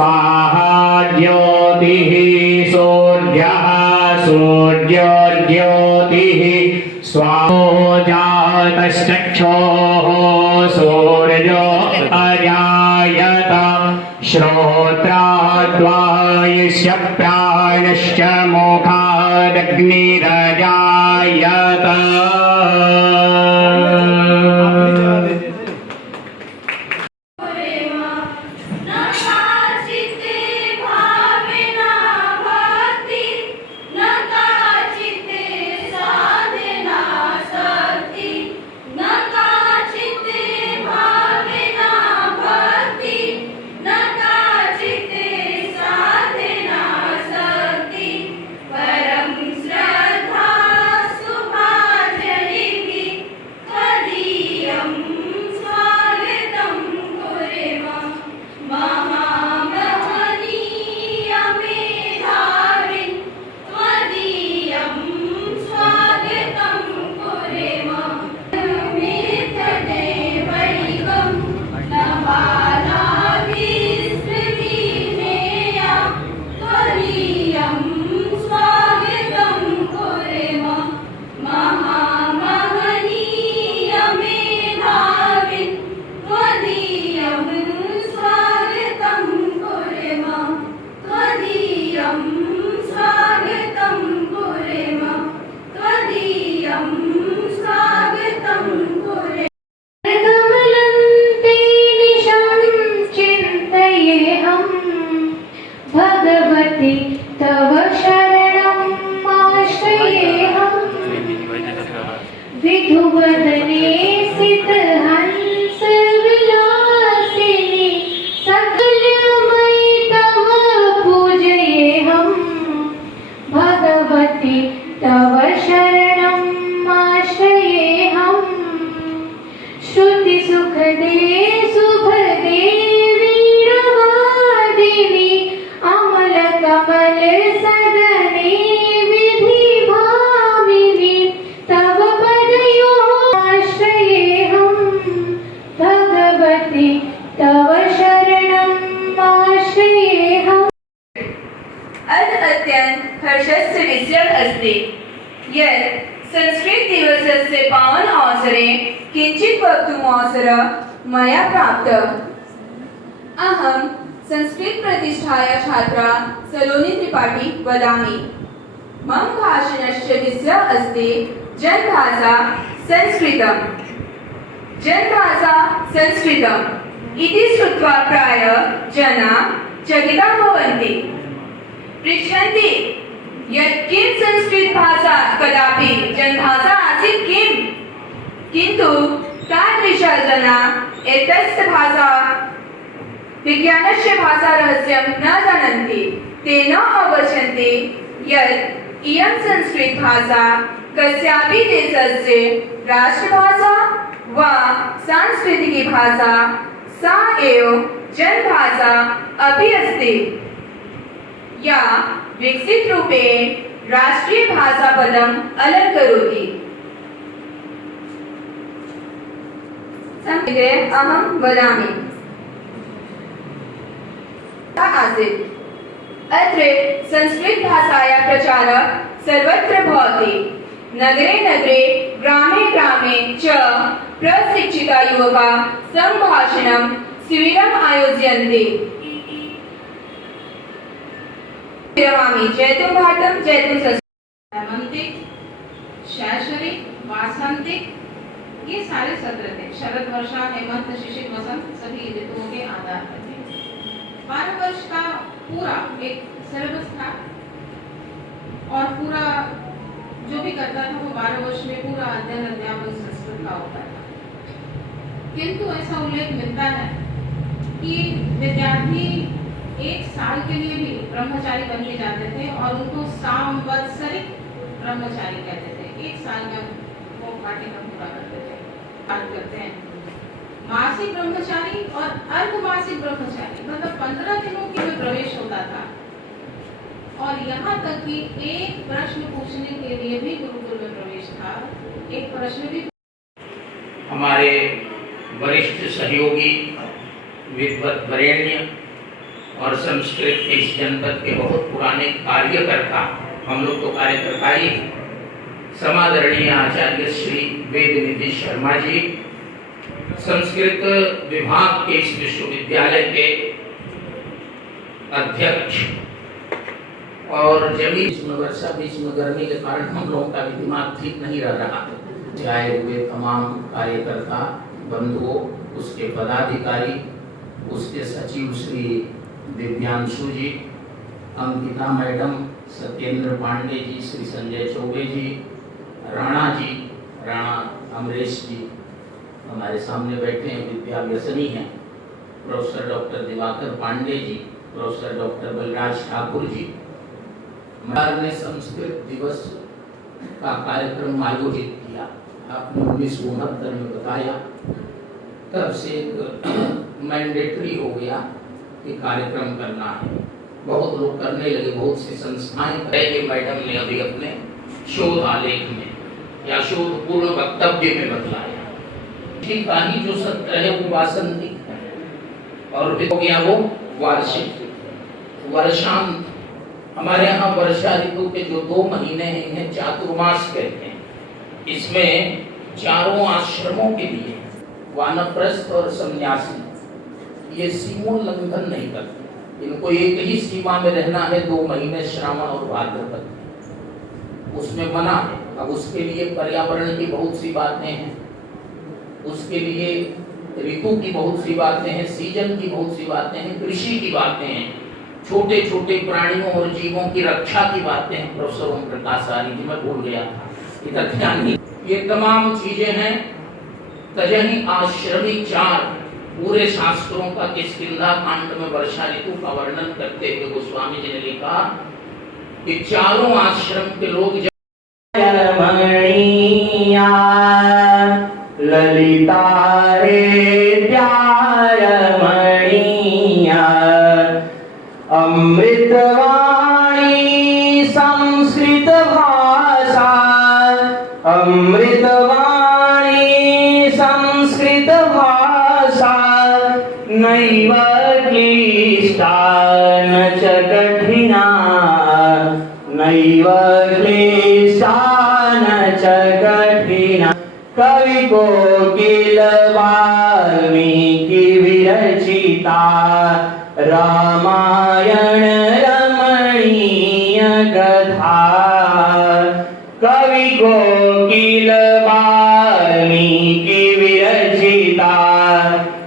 स्वाहा ज्योतिः सूर्यः सूर्योर्ज्योतिः स्वाहो जातश्चक्षुः सूर्यो अजायत श्रोत्राद्वायुष्य प्राणश्च मुखादग्निरजायत। भगवति तव शरणम् आश्रयेऽहम् विधुवदने सितहंस विलासिनि सकलमयि तव पूजयेऽहम् भगवति तव शरणम् आश्रयेऽहम् श्रुति सुखदे शुभदे कमल सदने विधि भामिनी तव पदयो आश्रयेऽहम् भगवति तव शरणम् आश्रयेऽहम्। अद्य अत्यंत हर्षस्य विषयः अस्ति यत् संस्कृतदिवसस्य पावन अवसरे किञ्चित् वक्तुम् अवसरः मया प्राप्तः। अहं संस्कृत प्रतिष्ठाया छात्रा सलोनी त्रिपाठी वदामि। मम भाषणस्य विषयः अस्ति जनभाषा संस्कृतम्। जनभाषा संस्कृतम् इति श्रुत्वा प्रायः जनाः चकिताः भवन्ति। पृच्छन्ति यत् किं संस्कृतभाषा कदापि जनभाषा आसीत् किम्? किन्तु तादृशाः जनाः एतस्य भाषा विज्ञानस्य भाषारहस्यं न जानन्ति। ते न अवगच्छन्ति यत् इयं संस्कृतभाषा कस्यापि देशस्य राष्ट्रभाषा वा सांस्कृतिकी भाषा सा एव जनभाषा अपि अस्ति, या विकसितरूपेण राष्ट्रियभाषापदम् अलङ्करोति। संक्षेपे अहं वदामि। आसीत् अत्र संस्कृतभाषायाः प्रचारः सर्वत्र भवति। नगरे नगरे ग्रामे ग्रामे च प्रशिक्षिताः युवकाः सम्भाषणं शिबिरम् आयोजयन्ति। विरमामि। जयतु भारतम् जयतु संस्कृतम्। हेमंतिक, शैशविक, वासंतिक ये सारे सत्र थे। शरद, वर्षा, हेमंत, शिशिर, वसंत सभी ऋतुओं के आधार पर थे। 12 वर्ष का पूरा एक सिलेबस था और पूरा जो भी करता था वो 12 वर्ष में पूरा अध्ययन अध्यापन संस्कृत का होता था। किंतु ऐसा उल्लेख मिलता है कि विद्यार्थी 1 साल के लिए भी ब्रह्मचारी बन के जाते थे और उनको सांवत्सरिक ब्रह्मचारी कहते थे। 1 साल में वो पाठ्यक्रम पूरा करते थे। बात करते हैं मासिक ब्रह्मचारी और अर्धमासिक ब्रह्मचारी, मतलब 15 दिनों के लिए प्रवेश होता था। और यहाँ तक कि एक प्रश्न पूछने के लिए भी गुरुकुल में प्रवेश था। एक प्रश्न भी हमारे वरिष्ठ सहयोगी विद्वत वरेण्य और संस्कृत के इस जनपद के बहुत पुराने कार्यकर्ता, हम लोग तो कार्यकर्ता ही, समादरणीय आचार्य श्री वेदनिधि शर्मा जी, संस्कृत विभाग के इस विश्वविद्यालय के अध्यक्ष, और जमीन में वर्षा, बीच में गर्मी के कारण हम लोगों का भी दिमाग ठीक नहीं रह रहा है। आए हुए तमाम कार्यकर्ता बंधुओं, उसके पदाधिकारी, उसके सचिव श्री दिव्यांशु जी, अंकिता मैडम, सत्येंद्र पांडे जी, श्री संजय चौबे जी, राणा जी, राणा अमरेश जी हमारे सामने बैठे हैं, विद्या व्यसनी हैं, professor doctor Diwakar Pandey ji, professor doctor Balraj Thakur ji. ने संस्कृत दिवस का कार्यक्रम आयोजित किया, आपने 1969 में बताया, तब से एक मैंडेटरी हो गया कि कार्यक्रम करना है। बहुत लोग करने लगे, बहुत सी संस्थाएं करेंगे। मैडम ने अभी अपने शोध आलेख में या शोध पूर्ण वक्तव्य में बतलाया कि कहानी जो सत्र है वो वासंतिक है और हो गया वो वार्षिक, वर्षांत। हमारे यहाँ वर्षा ऋतु के जो 2 महीने हैं इन्हें चातुर्मास कहते हैं। इसमें चारों आश्रमों के लिए वानप्रस्थ और सन्यासी ये सीमोल्लंघन नहीं करते, इनको एक ही सीमा में रहना है, 2 महीने श्रावण और भाद्रपद, उसमें मना है। अब उसके लिए पर्यावरण की बहुत सी बातें हैं, उसके लिए ऋतु की बहुत सी बातें हैं, सीजन की बहुत सी बातें हैं, कृषि की बातें हैं, छोटे छोटे प्राणियों और जीवों की रक्षा की बातें हैं। प्रोफेसर ओम प्रकाश आर्य जी, मैं भूल गया था, इतना ध्यान नहीं। ये तमाम चीजें हैं। तजहि आश्रमी 4 पूरे शास्त्रों का किष्किंधा कांड में वर्षा ऋतु का वर्णन करते हुए गोस्वामी जी ने लिखा कि चारों आश्रम के लोग रमणीया ललिता रमणीया अमृतवाणी संस्कृत भाषा, अमृतवाणी संस्कृत भाषा नैव क्लिष्टा न च कठिना, नैव क्लिष्टा न च कठिना। कवि कोकिल वाल्मीकि विरचिता रामायण रमणीय कथा, कवि कोकिल वाल्मीकि विरचिता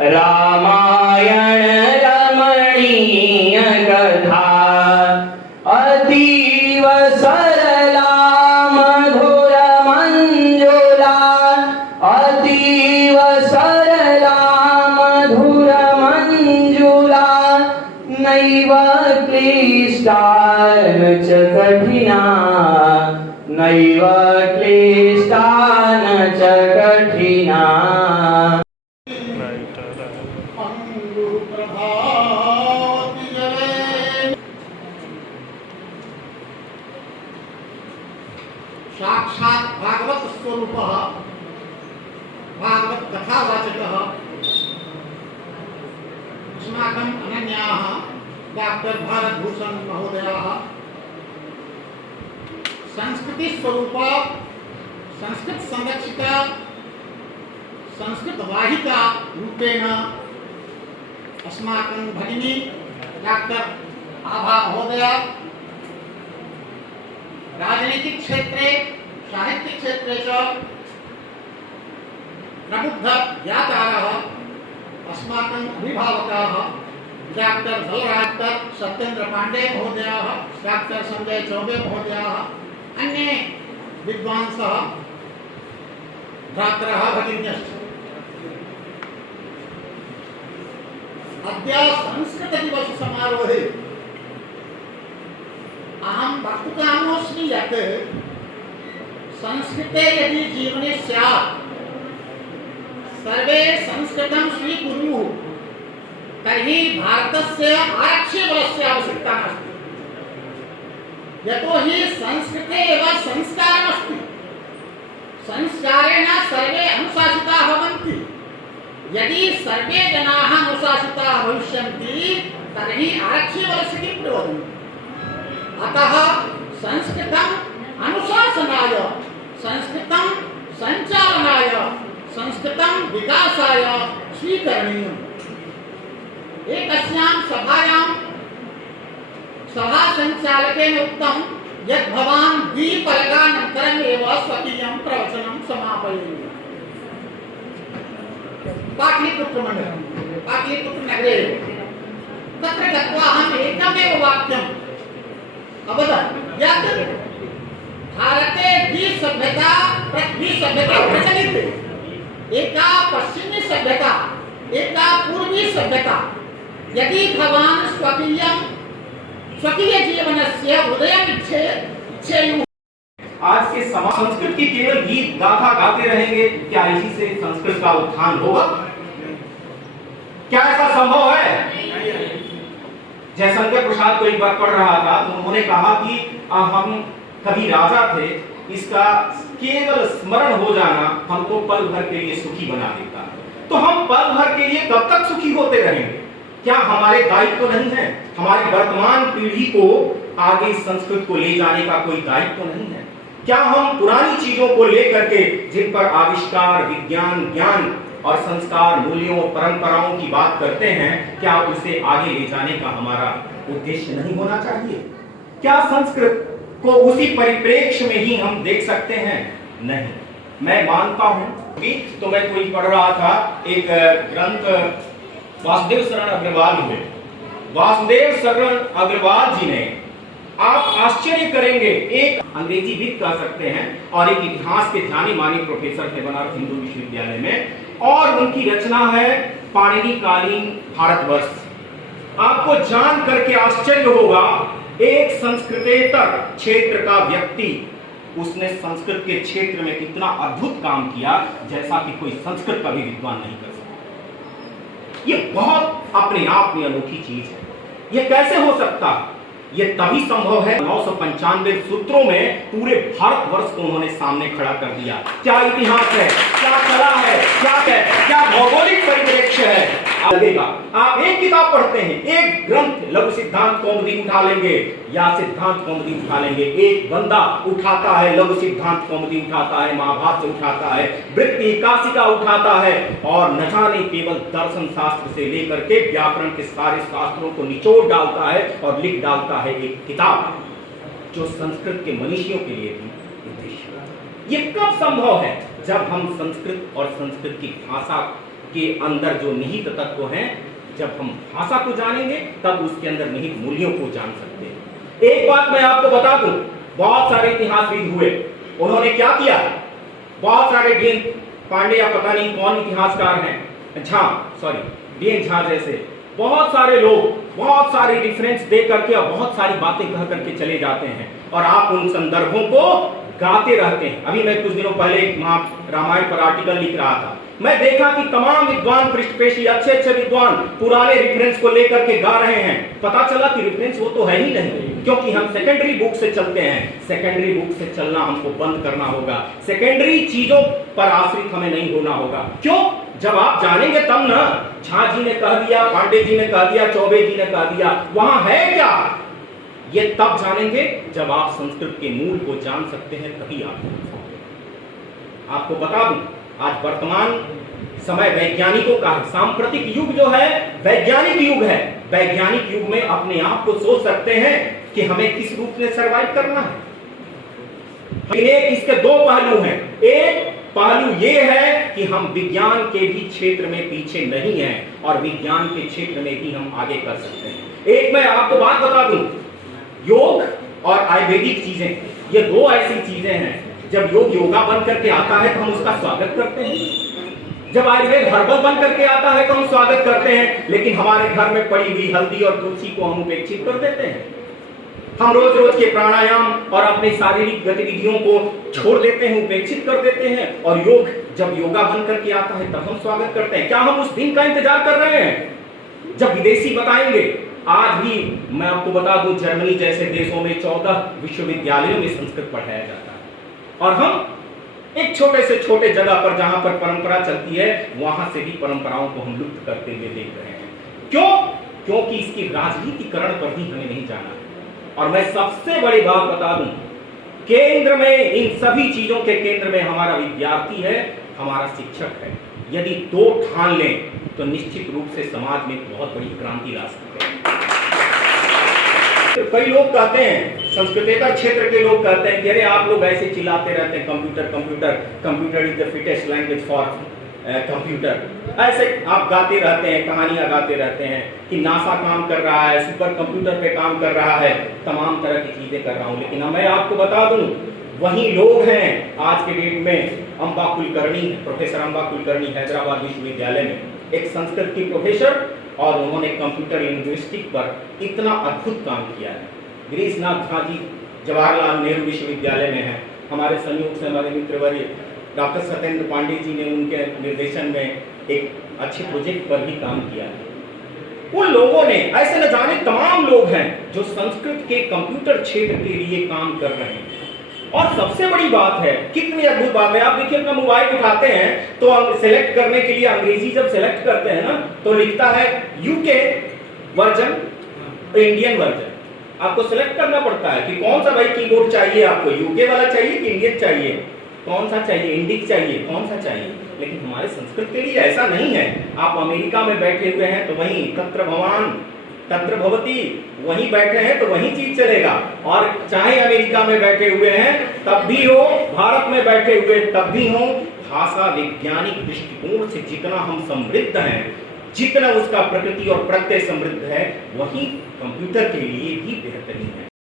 रामायण रमणीय कथा। अतीव सरला मधुर मंजुला, अतीव सरला मधुर मंजुला नैव क्लिष्टा न च कठिना, नैव क्लिष्टा न च कठिना। साक्षात् भागवत स्वरूपः भागवत कथावाचकः अस्माकम् अनन्याः डॉक्टर भारतभूषण महोदयाः संस्कृति स्वरूपा, संस्कृत संरक्षिका, संस्कृत वाहिका रूपेण अस्माकं भगिनी डॉक्टर आभा महोदया राजनीतिक क्षेत्रे, साहित्य क्षेत्रे च प्रबुद्ध ज्ञातारः अस्माकं अभिभावकाः डॉक्टर बलराज सत्येंद्र पांडे महोदयाः, डॉक्टर संजय चौबे महोदयाः, अन्ये विद्वांसः, भ्रातरः भगिन्यश्च। अद्य संस्कृत दिवस समारोहे अहं वक्तुकामोऽस्मि यत् संस्कृते यदि जीवने स्यात् सर्वे संस्कृतं स्वीकुर्युः तर्हि भारतस्य आरक्षीबलस्य आवश्यकता नास्ति। यतोहि संस्कृते एव संस्कारमस्ति, संस्कारेण सर्वे अनुशासिताः भवन्ति। यदि सर्वे जनाः अनुशासिताः भविष्यन्ति तर्हि आरक्षीबलस्य प्रयोजनम्। अतः संस्कृतम् अनुशासनाय, संस्कृतं संचालनाय, संस्कृतं विकासाय स्वीकरणीयम्। एकस्यां सभायां सभा संचालकेन उक्तं यत् भवान् द्विपलकानन्तरम् एव स्वकीयं प्रवचनं समापयेत्। पाटलिपुत्रनगरे तत्र गत्वा अहम् एकमेव वाक्यम् अवदत् यत् भारते द्विसभ्यता प्रचलिते, एका पश्चिमी सभ्यता, एका पूर्वी सभ्यता। यदि भवान् स्वकीय जीवनस्य उदयम् इच्छेयुः। आज के समाज संस्कृत की केवल गीत गाथा गाते रहेंगे, क्या इसी से संस्कृत का उत्थान होगा? क्या ऐसा संभव है? जयशंकर प्रसाद को एक बार पढ़ रहा था तो उन्होंने कहा कि हम कभी राजा थे, इसका केवल स्मरण हो जाना हमको पल भर के लिए सुखी बना देता। तो हम पल भर के लिए कब तक सुखी होते रहेंगे? क्या हमारे दायित्व तो नहीं है? हमारी वर्तमान पीढ़ी को आगे संस्कृत को ले जाने का कोई दायित्व तो नहीं है? क्या हम पुरानी चीजों को लेकर के, जिन पर आविष्कार, विज्ञान, ज्ञान और संस्कार, मूल्यों, परंपराओं की बात करते हैं, क्या उसे आगे ले जाने का हमारा उद्देश्य नहीं होना चाहिए? क्या संस्कृत को उसी परिप्रेक्ष्य में ही हम देख सकते हैं? नहीं। मैं मानता हूं कि तो मैं कोई पढ़ रहा था एक ग्रंथ वासुदेव शरण अग्रवाल हुए। वासुदेव शरण अग्रवाल जी ने, आप आश्चर्य करेंगे, एक अंग्रेजी विद कह सकते हैं और एक इतिहास के जाने माने प्रोफेसर थे बनारस हिंदू विश्वविद्यालय में, और उनकी रचना है पाणिनि कालीन भारतवर्ष। आपको जान करके आश्चर्य होगा, एक संस्कृतेतर क्षेत्र का व्यक्ति, उसने संस्कृत के क्षेत्र में इतना अद्भुत काम किया जैसा कि कोई संस्कृत का भी विद्वान नहीं कर सकता। ये बहुत अपने आप में अनोखी चीज है। ये कैसे हो सकता? ये तभी संभव है, 995 सूत्रों में पूरे भारतवर्ष को उन्होंने सामने खड़ा कर दिया। क्या इतिहास है, क्या कला है, क्या भौगोलिक परिप्रेक्ष्य है। लगेगा आप एक किताब पढ़ते हैं, एक ग्रंथ लघु सिद्धांत कौमुदी उठा लेंगे या सिद्धांत कौमुदी उठा लेंगे, एक बंदा उठाता है लघु सिद्धांत कौमुदी उठाता है, महाभारत उठाता है, वृत्ति काशिका उठाता है, और न जाने केवल दर्शन शास्त्र से लेकर के व्याकरण के सारे शास्त्रों को निचोड़ डालता है और लिख डालता है एक किताब, जो संस्कृत के मनीषियों के लिए भी उद्देश्य। ये कब संभव है? जब हम संस्कृत और संस्कृत की भाषा के अंदर जो निहित तत्व हैं, जब हम भाषा को जानेंगे तब उसके अंदर निहित मूल्यों को जान सकते हैं। एक बात मैं आपको बता दूं, बहुत सारे इतिहासविद हुए, उन्होंने क्या किया, बहुत सारे डीएन पांडे या पता नहीं कौन इतिहासकार हैं, डीएन झा जैसे बहुत सारे लोग बहुत सारे डिफरेंस दे करके और बहुत सारी बातें कह करके चले जाते हैं, और आप उन संदर्भों को गाते रहते हैं। अभी मैं कुछ दिनों पहले एक रामायण पर आर्टिकल लिख रहा था, मैं देखा कि तमाम विद्वान पृष्ठपेशी अच्छे विद्वान पुराने रेफरेंस को लेकर के गा रहे हैं। पता चला कि रेफरेंस वो तो है ही नहीं, क्योंकि हम सेकेंडरी बुक से चलते हैं। सेकेंडरी बुक से चलना हमको बंद करना होगा, सेकेंडरी चीजों पर आश्रित हमें नहीं होना होगा। क्यों? जब आप जानेंगे तब ना। झा जी ने कह दिया, पांडे जी ने कह दिया, चौबे जी ने कह दिया, वहां है क्या? ये तब जानेंगे जब आप संस्कृत के मूल को जान सकते हैं, तभी आपको बता दूं, आज वर्तमान समय वैज्ञानिकों का है। सांप्रतिक युग जो है वैज्ञानिक युग है। वैज्ञानिक युग में अपने आप को सोच सकते हैं कि हमें किस रूप में सरवाइव करना है। इसके दो पहलू हैं। एक पहलू ये है कि हम विज्ञान के भी क्षेत्र में पीछे नहीं हैं और विज्ञान के क्षेत्र में भी हम आगे कर सकते हैं। एक मैं आपको बात बता दूं, योग और आयुर्वेदिक चीजें, ये दो ऐसी चीजें हैं, जब योग योगा बन करके आता है तो हम उसका स्वागत करते हैं, जब आयुर्वेद हर्बल बन करके आता है तो हम स्वागत करते हैं, लेकिन हमारे घर में पड़ी हुई हल्दी और तुलसी को हम उपेक्षित कर देते हैं। हम रोज रोज के प्राणायाम और अपनी शारीरिक गतिविधियों को छोड़ देते हैं, उपेक्षित कर देते हैं, और योग जब योगा बन करके आता है तब हम स्वागत करते हैं। क्या हम उस दिन का इंतजार कर रहे हैं जब विदेशी बताएंगे? आज भी मैं आपको बता दूं, जर्मनी जैसे देशों में 14 विश्वविद्यालयों में संस्कृत पढ़ाया जाता है, और हम एक छोटे से छोटे जगह पर जहां पर परंपरा चलती है वहां से भी परंपराओं को हम लुप्त करते हुए देख रहे हैं। क्यों? क्योंकि इसकी राजनीतिकरण पर भी हमें नहीं जाना है। और मैं सबसे बड़ी बात बता दूं, केंद्र में, इन सभी चीजों के केंद्र में हमारा विद्यार्थी है, हमारा शिक्षक है। यदि दो ठान लें तो निश्चित रूप से समाज में बहुत बड़ी क्रांति ला सकते हैं। तो कई लोग कहते हैं, संस्कृतेतर क्षेत्र के लोग कहते हैं कि अरे आप लोग ऐसे चिल्लाते रहते हैं computer computer, computer is the fittest language for computer, ऐसे आप गाते रहते हैं, कहानियां गाते रहते हैं कि नासा काम कर रहा है, सुपर कंप्यूटर पे काम कर रहा है, तमाम तरह की चीजें कर रहा हूं। लेकिन मैं आपको बता दूं, वही लोग हैं आज के डेट में, अंबा कुलकर्णी, प्रोफेसर अंबा कुलकर्णी हैदराबाद विश्वविद्यालय में एक संस्कृत की प्रोफेसर, और उन्होंने कंप्यूटर लिंग्विस्टिक पर इतना अद्भुत काम किया है। गिरीश नाथ झा जी जवाहरलाल नेहरू विश्वविद्यालय में है, हमारे संयोग से हमारे मित्रवर्य डॉक्टर सत्येंद्र पांडे जी ने उनके निर्देशन में एक अच्छे प्रोजेक्ट पर भी काम किया है। उन लोगों ने, ऐसे न जाने तमाम लोग हैं जो संस्कृत के कंप्यूटर क्षेत्र के लिए काम कर रहे हैं। और सबसे बड़ी बात है, कितनी अद्भुत बात है, आप देखिए अपना मोबाइल उठाते हैं तो सेलेक्ट करने के लिए अंग्रेजी जब सेलेक्ट करते हैं ना तो लिखता है यूके वर्जन, इंडियन वर्जन। आपको सेलेक्ट करना पड़ता है कि कौन सा भाई कीबोर्ड चाहिए, आपको यूके वाला चाहिए कि इंडियन चाहिए, कौन सा चाहिए, इंडिक चाहिए, कौन सा चाहिए। लेकिन हमारे संस्कृत के लिए ऐसा नहीं है। आप अमेरिका में बैठे हुए हैं तो वहीं तत्र भवान तत्र भवती, वहीं बैठे हैं तो वहीं चीज चलेगा। और चाहे अमेरिका में बैठे हुए हैं तब भी हो, भारत में बैठे हुए तब भी हो, भाषा वैज्ञानिक दृष्टिकोण से जितना हम समृद्ध हैं, जितना उसका प्रकृति और प्रत्यय समृद्ध है, वही कंप्यूटर के लिए भी बेहतरीन है।